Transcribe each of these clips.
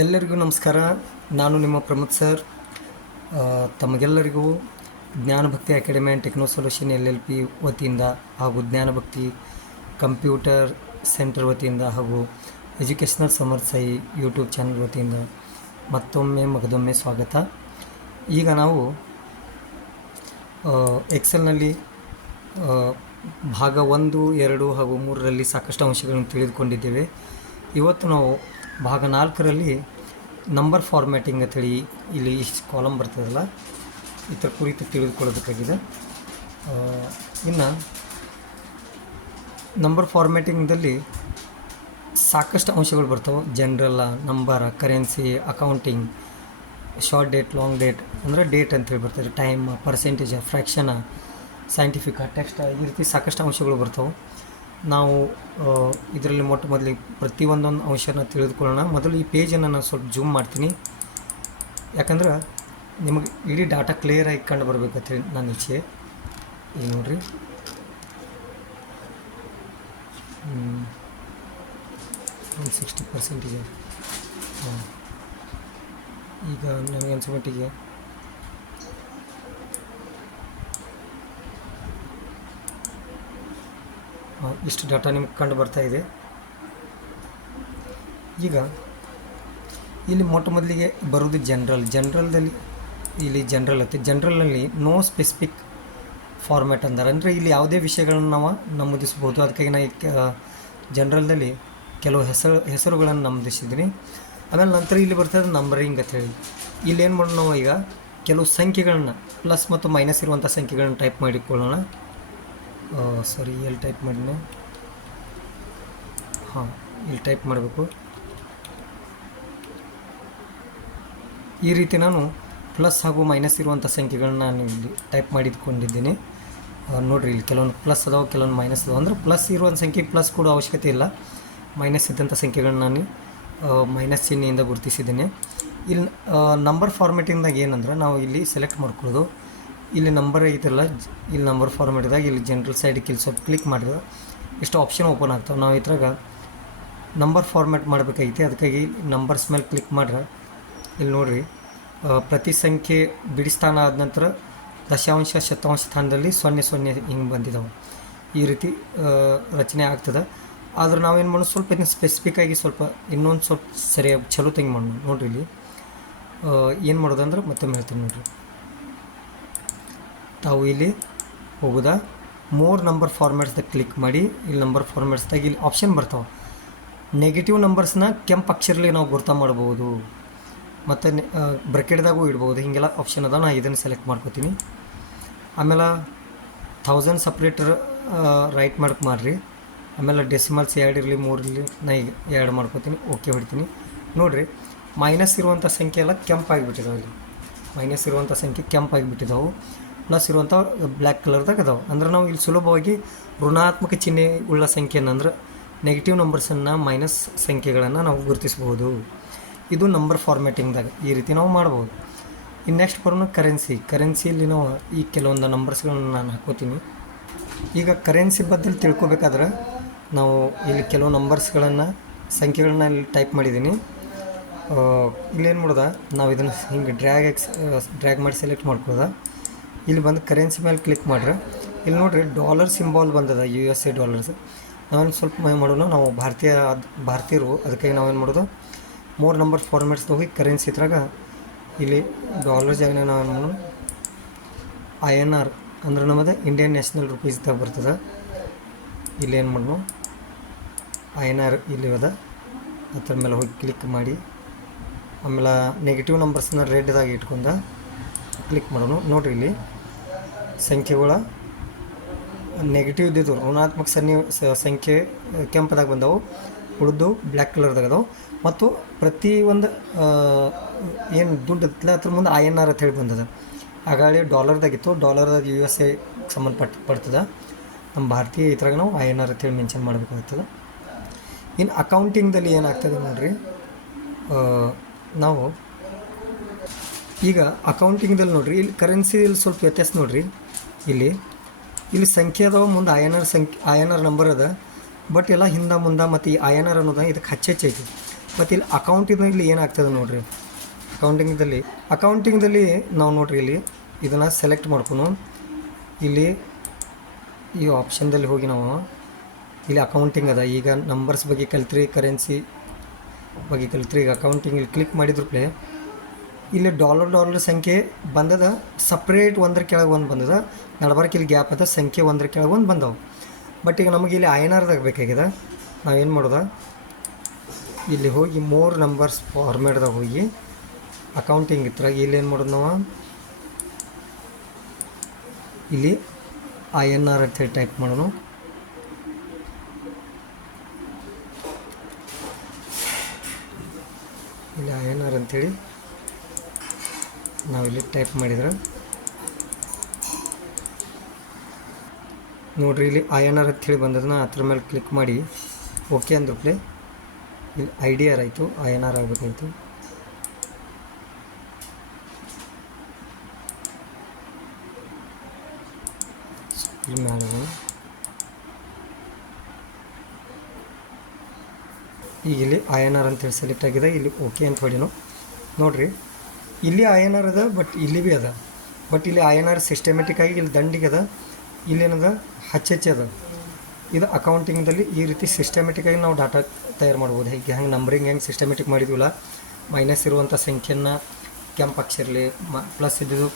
ಎಲ್ಲರಿಗೂ ನಮಸ್ಕಾರ. ನಾನು ನಿಮ್ಮ ಪ್ರಮೋದ್ ಸರ್. ತಮಗೆಲ್ಲರಿಗೂ Jnanabhakti academy and techno solution LLP ವತಿಯಿಂದ ಹಾಗೂ ಜ್ಞಾನಭಕ್ತಿ ಕಂಪ್ಯೂಟರ್ ಸೆಂಟರ್ ವತಿಯಿಂದ ಹಾಗೂ educational Samarth Sai YouTube channel ವತಿಯಿಂದ ಮಗದೊಮ್ಮೆ ಸ್ವಾಗತ. ಈಗ ನಾವು ಎಕ್ಸೆಲ್ನಲ್ಲಿ ಭಾಗ 1, 2 ಹಾಗೂ 3ರಲ್ಲಿ ಸಾಕಷ್ಟು ಅಂಶಗಳನ್ನು ತಿಳಿದುಕೊಂಡಿದ್ದೇವೆ. ಇವತ್ತು ನಾವು ಭಾಗ 4ರಲ್ಲಿ ನಂಬರ್ ಫಾರ್ಮ್ಯಾಟಿಂಗ್ ಅಂತೇಳಿ ಇಲ್ಲಿ ಇಷ್ಟು ಕಾಲಮ್ ಬರ್ತದಲ್ಲ, ಇದರ ಕುರಿತು ತಿಳಿದುಕೊಳ್ಳಬೇಕಾಗಿದೆ. ಇನ್ನು ನಂಬರ್ ಫಾರ್ಮ್ಯಾಟಿಂಗ್ದಲ್ಲಿ ಸಾಕಷ್ಟು ಅಂಶಗಳು ಬರ್ತವೆ. General, number, currency, accounting, short date, long date ಅಂದರೆ ಡೇಟ್ ಅಂತೇಳಿ ಬರ್ತದೆ, time, percentage, fraction, scientific, text, ಈ ರೀತಿ ಸಾಕಷ್ಟು ಅಂಶಗಳು ಬರ್ತವೆ. ನಾವು ಇದರಲ್ಲಿ ಮೊದಲಿಗೆ ಪ್ರತಿಯೊಂದೊಂದು ಅಂಶನ ತಿಳಿದುಕೊಳ್ಳೋಣ. ಮೊದಲು ಈ ಪೇಜನ್ನು ನಾನು ಸ್ವಲ್ಪ ಜೂಮ್ ಮಾಡ್ತೀನಿ, ಯಾಕಂದ್ರೆ ನಿಮಗೆ ಇಡೀ ಡಾಟಾ ಕ್ಲಿಯರಾಗಿ ಕಂಡು ಬರಬೇಕಂತೇಳಿ ನಾನು ಇಚ್ಛೆ. ಈಗ ನೋಡಿರಿ, 60% ಈಗ ನನಗೆ ಅನಿಸೋ ಮಟ್ಟಿಗೆ ಇಷ್ಟು ಡಾಟಾ ನಿಮ್ಗೆ ಕಂಡು ಬರ್ತಾ ಇದೆ. ಈಗ ಇಲ್ಲಿ ಮೊದಲಿಗೆ ಬರೋದು ಜನರಲ್ದಲ್ಲಿ ಇಲ್ಲಿ ಜನರಲ್ ಐತಿ. ಜನರಲ್ನಲ್ಲಿ ನೋ ಸ್ಪೆಸಿಫಿಕ್ ಫಾರ್ಮ್ಯಾಟ್ ಅಂತಾರೆ, ಅಂದರೆ ಇಲ್ಲಿ ಯಾವುದೇ ವಿಷಯಗಳನ್ನು ನಾವು ನಮೂದಿಸ್ಬೋದು. ಅದಕ್ಕಾಗಿ ನಾನು ಜನರಲ್ದಲ್ಲಿ ಕೆಲವು ಹೆಸರುಗಳನ್ನು ನಮೂದಿಸಿದ್ದೀನಿ. ಆಮೇಲೆ ನಂತರ ಇಲ್ಲಿ ಬರ್ತದೆ ನಂಬರಿಂಗ್ ಅಂತೇಳಿ. ಇಲ್ಲಿ ಏನು ಮಾಡೋಣ, ನಾವು ಈಗ ಕೆಲವು ಸಂಖ್ಯೆಗಳನ್ನ ಪ್ಲಸ್ ಮತ್ತು ಮೈನಸ್ ಇರುವಂಥ ಸಂಖ್ಯೆಗಳನ್ನ ಟೈಪ್ ಮಾಡಿಕೊಳ್ಳೋಣ. ಎಲ್ಲಿ ಟೈಪ್ ಮಾಡಿನ, ಇಲ್ಲಿ ಟೈಪ್ ಮಾಡಬೇಕು. ಈ ರೀತಿ ನಾನು ಪ್ಲಸ್ ಹಾಗೂ ಮೈನಸ್ ಇರುವಂಥ ಸಂಖ್ಯೆಗಳನ್ನ ನಾನು ಇಲ್ಲಿ ಟೈಪ್ ಮಾಡಿಟ್ಕೊಂಡಿದ್ದೀನಿ. ನೋಡಿರಿ, ಇಲ್ಲಿ ಕೆಲವೊಂದು ಪ್ಲಸ್ ಅದಾವೆ, ಕೆಲವೊಂದು ಮೈನಸ್ ಅದಾವೆ. ಅಂದರೆ ಪ್ಲಸ್ ಇರುವಂಥ ಸಂಖ್ಯೆಗೆ ಪ್ಲಸ್ ಕೊಡೋ ಅವಶ್ಯಕತೆ ಇಲ್ಲ. ಮೈನಸ್ ಇದ್ದಂಥ ಸಂಖ್ಯೆಗಳನ್ನ ನಾನು ಮೈನಸ್ ಚಿಹ್ನೆಯಿಂದ ಗುರುತಿಸಿದ್ದೇನೆ. ಇಲ್ಲಿ ನಂಬರ್ ಫಾರ್ಮ್ಯಾಟಿಂಗ್ದಾಗ ಏನಂದ್ರೆ, ನಾವು ಇಲ್ಲಿ ಸೆಲೆಕ್ಟ್ ಮಾಡ್ಕೊಳ್ಳೋದು. ಇಲ್ಲಿ ನಂಬರ್ ಐತಲ್ಲ, ಇಲ್ಲಿ ನಂಬರ್ ಫಾರ್ಮ್ಯಾಟಿದಾಗ ಇಲ್ಲಿ ಜನರಲ್ ಸೈಡಿಗೆ ಇಲ್ಲಿ ಸ್ವಲ್ಪ ಕ್ಲಿಕ್ ಮಾಡಿದ್ರೆ ಎಷ್ಟು ಆಪ್ಷನ್ ಓಪನ್ ಆಗ್ತವೆ. ನಾವು ಇದ್ರಾಗ ನಂಬರ್ ಫಾರ್ಮ್ಯಾಟ್ ಮಾಡಬೇಕಾಗೈತಿ. ಅದಕ್ಕಾಗಿ ನಂಬರ್ಸ್ ಮೇಲೆ ಕ್ಲಿಕ್ ಮಾಡ್ರೆ ಇಲ್ಲಿ ನೋಡಿರಿ, ಪ್ರತಿ ಸಂಖ್ಯೆ ಬಿಡಿಸ್ಥಾನ ಆದ ನಂತರ ದಶಾಂಶ, ಶತಾಂಶ ಸ್ಥಾನದಲ್ಲಿ 0 ಹಿಂಗೆ ಬಂದಿದ್ದಾವೆ. ಈ ರೀತಿ ರಚನೆ ಆಗ್ತದೆ. ಆದ್ರೆ ನಾವೇನು ಮಾಡೋದು, ಸ್ವಲ್ಪ ಇದನ್ನು ಸ್ಪೆಸಿಫಿಕ್ಕಾಗಿ ಸ್ವಲ್ಪ ಇನ್ನೊಂದು ಸ್ವಲ್ಪ ಸರಿಯಾಗಿ ಚಲೋ ತಂಗಿ ಮಾಡೋಣ. ನೋಡಿರಿ, ಇಲ್ಲಿ ಏನು ಮಾಡೋದಂದ್ರೆ ಮತ್ತೊಮ್ಮೆ ಹೇಳ್ತೀನಿ ನೋಡಿರಿ. ತಾವು ಇಲ್ಲಿ ಹೋಗೋದಾ, ಮೋರ್ ನಂಬರ್ ಫಾರ್ಮ್ಯಾಟ್ಸ್ದಾಗ ಕ್ಲಿಕ್ ಮಾಡಿ. ಇಲ್ಲಿ ನಂಬರ್ ಫಾರ್ಮ್ಯಾಟ್ಸ್ದಾಗ ಇಲ್ಲಿ ಆಪ್ಷನ್ ಬರ್ತಾವೆ. ನೆಗೆಟಿವ್ ನಂಬರ್ಸ್ನ ಕೆಂಪು ಅಕ್ಷರಲಿ ನಾವು ಗುರ್ತ ಮಾಡ್ಬೋದು, ಮತ್ತು ಬ್ರೆಕೆಟ್ದಾಗೂ ಇಡ್ಬೋದು. ಹೀಗೆಲ್ಲ ಆಪ್ಷನ್ ಅದ. ನಾನು ಇದನ್ನು ಸೆಲೆಕ್ಟ್ ಮಾಡ್ಕೋತೀನಿ. ಆಮೇಲೆ 1000 ಸಪ್ರೇಟರ್ ರೈಟ್ ಮಾಡಿರಿ. ಆಮೇಲೆ ಡೆಸಿಮಲ್ಸ್ 2 ಇರಲಿ 3 ಇರಲಿ, ನಾ ಈಗ 2 ಮಾಡ್ಕೋತೀನಿ. ಓಕೆ ಹೊಡಿತೀನಿ. ನೋಡಿರಿ, ಮೈನಸ್ ಇರುವಂಥ ಸಂಖ್ಯೆ ಎಲ್ಲ ಕೆಂಪಾಗಿಬಿಟ್ಟಿದ್ದಾವೆ. ಇಲ್ಲಿ ಮೈನಸ್ ಇರುವಂಥ ಸಂಖ್ಯೆ ಕೆಂಪಾಗಿಬಿಟ್ಟಿದ್ದಾವೆ, ಪ್ಲಸ್ ಇರುವಂಥ ಬ್ಲ್ಯಾಕ್ ಕಲರ್ದಾಗ ಅದಾವೆ. ಅಂದ್ರೆ ನಾವು ಇಲ್ಲಿ ಸುಲಭವಾಗಿ ಋಣಾತ್ಮಕ ಚಿಹ್ನೆ ಉಳ್ಳ ಸಂಖ್ಯೆನಂದ್ರೆ ನೆಗೆಟಿವ್ ನಂಬರ್ಸನ್ನು, ಮೈನಸ್ ಸಂಖ್ಯೆಗಳನ್ನು ನಾವು ಗುರುತಿಸ್ಬೋದು. ಇದು ನಂಬರ್ ಫಾರ್ಮ್ಯಾಟಿಂಗ್ದಾಗ ಈ ರೀತಿ ನಾವು ಮಾಡ್ಬೋದು. ಇನ್ನು ನೆಕ್ಸ್ಟ್ ಬರೋಣ ಕರೆನ್ಸಿಯಲ್ಲಿ ನಾವು ಈ ಕೆಲವೊಂದು ನಂಬರ್ಸ್ಗಳನ್ನ ನಾನು ಹಾಕೋತೀನಿ. ಈಗ ಕರೆನ್ಸಿ ಬದಲು ತಿಳ್ಕೊಬೇಕಾದ್ರೆ ನಾವು ಇಲ್ಲಿ ಕೆಲವು ನಂಬರ್ಸ್ಗಳನ್ನು, ಸಂಖ್ಯೆಗಳನ್ನ ಇಲ್ಲಿ ಟೈಪ್ ಮಾಡಿದ್ದೀನಿ. ಇಲ್ಲೇನು ಮಾಡೋದ, ನಾವು ಇದನ್ನು ಹಿಂಗೆ ಡ್ರ್ಯಾಗ್ ಮಾಡಿ ಸೆಲೆಕ್ಟ್ ಮಾಡ್ಕೊಳ್ಳೋದ. ಇಲ್ಲಿ ಬಂದು ಕರೆನ್ಸಿ ಮೇಲೆ ಕ್ಲಿಕ್ ಮಾಡ್ರೆ ಇಲ್ಲಿ ನೋಡಿರಿ, ಡಾಲರ್ ಸಿಂಬಾಲ್ ಬಂದದ, USA ಡಾಲರ್ಸ್. ನಾವೇನು ಸ್ವಲ್ಪ ಮಾಡೋಣ, ನಾವು ಭಾರತೀಯರು. ಅದಕ್ಕಾಗಿ ನಾವೇನು ಮಾಡೋದು, ಮೋರ್ ನಂಬರ್ ಫಾರ್ಮ್ಯಾಟ್ಸ್ದು ಹೋಗಿ ಕರೆನ್ಸಿ ಇದ್ರಾಗ ಇಲ್ಲಿ ಡಾಲರ್ ಜಾಗನ ನಾವೇನು ಮಾಡೋದು, INR ಅಂದ್ರೆ ನಮ್ಮದು ಇಂಡಿಯನ್ ನ್ಯಾಷನಲ್ ರುಪೀಸ್ದಾಗ ಬರ್ತದೆ. ಇಲ್ಲಿ ಏನು ಮಾಡೋಣ, INR ಇಲ್ಲಿ ಅದ, ಅದ್ರ ಮೇಲೆ ಹೋಗಿ ಕ್ಲಿಕ್ ಮಾಡಿ. ಆಮೇಲೆ ನೆಗೆಟಿವ್ ನಂಬರ್ಸ್ನ ರೆಡ್ದಾಗಿ ಇಟ್ಕೊಂಡು ಕ್ಲಿಕ್ ಮಾಡೋಣ. ನೋಡಿರಿ, ಇಲ್ಲಿ ಸಂಖ್ಯೆಗಳ ನೆಗೆಟಿವ್ ಇದ್ದಿದ್ದು ಋಣಾತ್ಮಕ ಸಂಖ್ಯೆ ಕೆಂಪದಾಗ ಬಂದವು, ಉಳಿದು ಬ್ಲ್ಯಾಕ್ ಕಲರ್ದಾಗ ಅದಾವೆ. ಮತ್ತು ಪ್ರತಿಯೊಂದು ಏನು ದುಡ್ಡು ಇತ್ತಲ್ಲ ಅದ್ರ ಮುಂದೆ INR ಅಂತ ಹೇಳಿ ಬಂದದ. ಆಗಾಳಿ ಡಾಲರ್ದಾಗಿತ್ತು, ಡಾಲರ್ದಾಗ USA ಸಂಬಂಧಪಡ್ತದೆ. ನಮ್ಮ ಭಾರತೀಯ ಇದ್ರಾಗ ನಾವು INR ಅಂತೇಳಿ ಮೆನ್ಷನ್ ಮಾಡಬೇಕಾಗ್ತದೆ. ಇನ್ನು ಅಕೌಂಟಿಂಗ್ದಲ್ಲಿ ಏನಾಗ್ತದೆ ನೋಡಿರಿ, ನಾವು ಈಗ ಅಕೌಂಟಿಂಗ್ದಲ್ಲಿ ನೋಡಿರಿ, ಇಲ್ಲಿ ಕರೆನ್ಸಿಯಲ್ಲಿ ಸ್ವಲ್ಪ ವ್ಯತ್ಯಾಸ ನೋಡಿರಿ. ಇಲ್ಲಿ ಸಂಖ್ಯೆ ಅದಾವೆ, ಮುಂದೆ INR ನಂಬರ್ ಅದ. ಬಟ್ ಎಲ್ಲ ಹಿಂದೆ ಮುಂದೆ ಮತ್ತು ಈ INR ಅನ್ನೋದು ಇದಕ್ಕೆ ಹಚ್ಚೈತಿ. ಮತ್ತು ಇಲ್ಲಿ ಅಕೌಂಟಿಂಗಲ್ಲಿ ಏನಾಗ್ತದೆ ನೋಡಿರಿ, ಅಕೌಂಟಿಂಗ್ದಲ್ಲಿ ನಾವು ನೋಡಿರಿ ಇಲ್ಲಿ ಇದನ್ನು ಸೆಲೆಕ್ಟ್ ಮಾಡ್ಕೊಂಡು ಇಲ್ಲಿ ಈ ಆಪ್ಷನ್ದಲ್ಲಿ ಹೋಗಿ ನಾವು ಇಲ್ಲಿ ಅಕೌಂಟಿಂಗ್ ಅದ. ಈಗ ನಂಬರ್ಸ್ ಬಗ್ಗೆ ಕಲ್ತ್ರಿ, ಕರೆನ್ಸಿ ಬಗ್ಗೆ ಕಲ್ತ್ರಿ. ಈಗ ಅಕೌಂಟಿಂಗ್ ಇಲ್ಲಿ ಕ್ಲಿಕ್ ಮಾಡಿದ್ರು ಇಲ್ಲಿ ಡಾಲರ್ ಸಂಖ್ಯೆ ಬಂದದ, ಸಪ್ರೇಟ್ ಒಂದ್ರ ಕೆಳಗೆ ಒಂದು ಬಂದದ, ನಡಬರ್ಕ್ ಇಲ್ಲಿ ಗ್ಯಾಪ್ ಅದ, ಸಂಖ್ಯೆ ಒಂದ್ರ ಕೆಳಗೆ ಒಂದು ಬಂದವು. ಬಟ್ ಈಗ ನಮಗೆ ಇಲ್ಲಿ INRದಾಗ ಬೇಕಾಗಿದೆ. ನಾವೇನು ಮಾಡೋದ, ಇಲ್ಲಿ ಹೋಗಿ ಮೋರ್ ನಂಬರ್ಸ್ ಫಾರ್ಮೇಟ್ದಾಗ ಹೋಗಿ ಅಕೌಂಟಿಂಗ್ ಇದ್ರಾಗ ಇಲ್ಲಿ ಏನು ಮಾಡೋದು ನಾವು, ಇಲ್ಲಿ INR ಅಂತೇಳಿ ಟೈಪ್ ಮಾಡೋಣ. ಇಲ್ಲಿ INR ಅಂಥೇಳಿ ನಾವಿಲ್ಲಿ ಟೈಪ್ ಮಾಡಿದ್ರೆ ನೋಡಿರಿ ಇಲ್ಲಿ INR ಅಂಥೇಳಿ ಬಂದದನ್ನ ಅದ್ರ ಮೇಲೆ ಕ್ಲಿಕ್ ಮಾಡಿ ಓಕೆ ಅಂದ್ರಪ್ಲೆ ಇಲ್ಲಿ IDR ಆಯಿತು, INR ಆಗಬೇಕಾಯಿತು. ಇಲ್ಲಿ ಮಾಡೋಣ. ಈಗ ಇಲ್ಲಿ INR ಅಂತೇಳಿ ಸೆಲೆಕ್ಟ್ ಆಗಿದೆ. ಇಲ್ಲಿ ಓಕೆ ಅಂತ ಹೊಡಿನೋ. ನೋಡಿರಿ ಇಲ್ಲಿ INR ಅದ, ಬಟ್ ಇಲ್ಲಿ ಭೀ ಅದ. ಬಟ್ ಇಲ್ಲಿ INR ಸಿಸ್ಟಮೆಟಿಕ್ ಆಗಿ ಇಲ್ಲಿ ದಂಡಿಗೆ ಅದ, ಇಲ್ಲೇನದ ಹೆಚ್ಚೆಚ್ಚೆ ಅದ. ಇದು ಅಕೌಂಟಿಂಗ್ದಲ್ಲಿ ಈ ರೀತಿ ಸಿಸ್ಟಮೆಟಿಕ್ಕಾಗಿ ನಾವು ಡಾಟಾ ತಯಾರು ಮಾಡ್ಬೋದು. ಹೇಗೆ ಹಂಗೆ ನಂಬರಿಂಗ್ ಹೆಂಗೆ ಸಿಸ್ಟಮೆಟಿಕ್ ಮಾಡಿದ್ವಿಲ್ಲ, ಮೈನಸ್ ಇರುವಂಥ ಸಂಖ್ಯೆಯನ್ನು ಕೆಂಪು ಅಕ್ಷರಲಿ, ಪ್ಲಸ್ ಇದ್ದು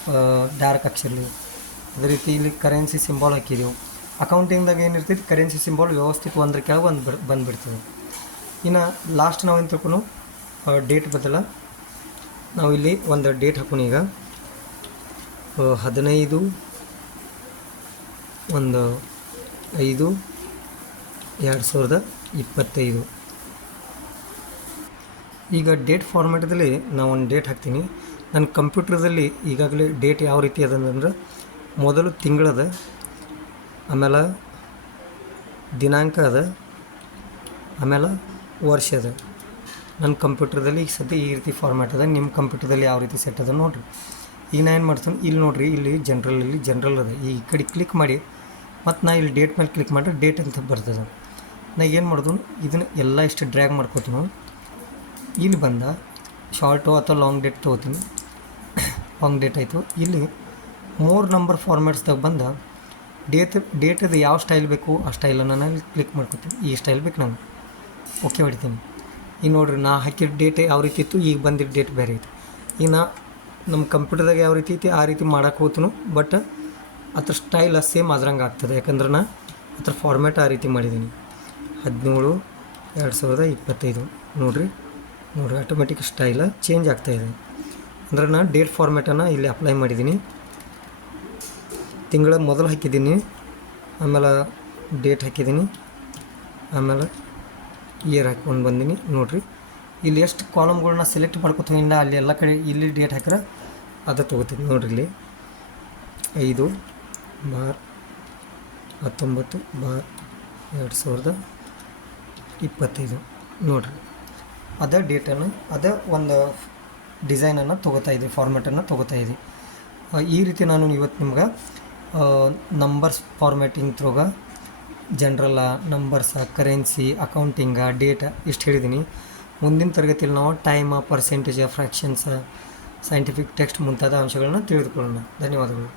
ಡಾರ್ಕ್ ಅಕ್ಷರಲಿ, ಅದೇ ರೀತಿ ಇಲ್ಲಿ ಕರೆನ್ಸಿ ಸಿಂಬಾಲ್ ಹಾಕಿದೆವು. ಅಕೌಂಟಿಂಗ್ದಾಗ ಏನಿರ್ತೈತಿ, ಕರೆನ್ಸಿ ಸಿಂಬಾಲ್ ವ್ಯವಸ್ಥಿತ ಒಂದ್ರ ಕೆಳಗೆ ಬಂದುಬಿಡ್ತದೆ. ಇನ್ನು ಲಾಸ್ಟ್ ನಾವೇನು ತಿಳ್ಕೊಂಡು ಡೇಟ್ ಬದಲ ನಾವು ಇಲ್ಲಿ ಒಂದು ಡೇಟ್ ಹಾಕೋಣ. ಈಗ 15/5/2025. ಈಗ ಡೇಟ್ ಫಾರ್ಮ್ಯಾಟದಲ್ಲಿ ನಾವು ಒಂದು ಡೇಟ್ ಹಾಕ್ತೀನಿ. ನನ್ನ ಕಂಪ್ಯೂಟರ್ದಲ್ಲಿ ಈಗಾಗಲೇ ಡೇಟ್ ಯಾವ ರೀತಿ ಅದಂದ್ರೆ, ಮೊದಲು ತಿಂಗಳದ, ಆಮೇಲೆ ದಿನಾಂಕ ಅದ, ಆಮೇಲೆ ವರ್ಷ ಅದ. ನನ್ನ ಕಂಪ್ಯೂಟರ್ದಲ್ಲಿ ಈಗ ಸದ್ಯ ಈ ರೀತಿ ಫಾರ್ಮ್ಯಾಟ್ ಅದ. ನಿಮ್ಮ ಕಂಪ್ಯೂಟರ್ದಲ್ಲಿ ಯಾವ ರೀತಿ ಸೆಟ್ ಅದ ನೋಡಿರಿ. ಈಗ ನಾ ಏನು ಮಾಡ್ತೀನಿ, ಇಲ್ಲಿ ನೋಡಿರಿ, ಇಲ್ಲಿ ಜನರಲ್ ಅದ. ಈ ಕಡೆ ಕ್ಲಿಕ್ ಮಾಡಿ ಮತ್ತು ನಾ ಇಲ್ಲಿ ಡೇಟ್ ಮೇಲೆ ಕ್ಲಿಕ್ ಮಾಡಿದ್ರೆ ಡೇಟ್ ಅಂತ ಬರ್ತದೆ. ನಾ ಏನು ಮಾಡೋದು, ಇದನ್ನು ಎಲ್ಲ ಇಷ್ಟು ಡ್ರ್ಯಾಗ್ ಮಾಡ್ಕೋತೀನಿ. ಇಲ್ಲಿ ಬಂದ ಶಾರ್ಟು ಅಥವಾ ಲಾಂಗ್ ಡೇಟ್ ತೊಗೋತೀನಿ. ಲಾಂಗ್ ಡೇಟ್ ಆಯಿತು. ಇಲ್ಲಿ ಮೋರ್ ನಂಬರ್ ಫಾರ್ಮ್ಯಾಟ್ಸ್ದಾಗ ಬಂದ ಡೇಟದು ಯಾವ ಸ್ಟೈಲ್ ಬೇಕು ಆ ಸ್ಟೈಲನ್ನು ನಾನು ಕ್ಲಿಕ್ ಮಾಡ್ಕೋತೀನಿ. ಈ ಸ್ಟೈಲ್ ಬೇಕು ನಾನು ಓಕೆ ಹೊಡಿತೀನಿ. ಈಗ ನೋಡಿರಿ, ನಾ ಹಾಕಿದ ಡೇಟ್ ಯಾವ ರೀತಿ ಇತ್ತು, ಈಗ ಬಂದಿದ್ದ ಡೇಟ್ ಬೇರೆ ಐತಿ. ಈಗ ನಮ್ಮ ಕಂಪ್ಯೂಟರ್ದಾಗ ಯಾವ ರೀತಿ ಐತಿ ಆ ರೀತಿ ಮಾಡೋಕೆ ಹೋಗ್ತೀನಿ. ಬಟ್ ಅದ್ರ ಸ್ಟೈಲ್ ಸೇಮ್ ಅದ್ರಂಗೆ ಆಗ್ತದೆ, ಯಾಕಂದ್ರೆ ನಾ ಅದ್ರ ಫಾರ್ಮ್ಯಾಟ್ ಆ ರೀತಿ ಮಾಡಿದ್ದೀನಿ. 17/2025 ನೋಡಿರಿ ಆಟೋಮೆಟಿಕ್ ಸ್ಟೈಲ ಚೇಂಜ್ ಆಗ್ತಾಯಿದೆ. ಅಂದ್ರೆ ನಾನು ಡೇಟ್ ಫಾರ್ಮ್ಯಾಟನ್ನು ಇಲ್ಲಿ ಅಪ್ಲೈ ಮಾಡಿದ್ದೀನಿ. ತಿಂಗಳ ಮೊದಲು ಹಾಕಿದ್ದೀನಿ, ಆಮೇಲೆ ಡೇಟ್ ಹಾಕಿದ್ದೀನಿ, ಆಮೇಲೆ ಇಯರ್ ಹಾಕ್ಕೊಂಡು ಬಂದೀನಿ. ನೋಡಿರಿ ಇಲ್ಲಿ ಎಷ್ಟು ಕಾಲಮ್ಗಳನ್ನ ಸೆಲೆಕ್ಟ್ ಮಾಡ್ಕೊತೀನಿ. ಅಲ್ಲಿ ಎಲ್ಲ ಕಡೆ ಇಲ್ಲಿ ಡೇಟ್ ಹಾಕಿದ್ರೆ ಅದು ತೊಗೋತೀನಿ. ನೋಡಿರಿ ಇಲ್ಲಿ 5/19/2025 ನೋಡಿರಿ, ಅದೇ ಡೇಟನ್ನು, ಅದೇ ಒಂದು ಡಿಸೈನನ್ನು ತೊಗೋತಾಯಿದ್ದೆ, ಫಾರ್ಮ್ಯಾಟನ್ನು ತೊಗೋತಾಯಿದ್ದೆ. ಈ ರೀತಿ ನಾನು ಇವತ್ತು ನಿಮ್ಗೆ numbers formatting through general, numbers, currency, accounting, data ಇಷ್ಟು ಹೇಳಿದ್ದೀನಿ. ಮುಂದಿನ ತರಗತಿಯಲ್ಲಿ ನಾವು time, percentage, fractions, scientific text ಮುಂತಾದ ಅಂಶಗಳನ್ನು ತಿಳಿದುಕೊಳ್ಳೋಣ. ಧನ್ಯವಾದಗಳು.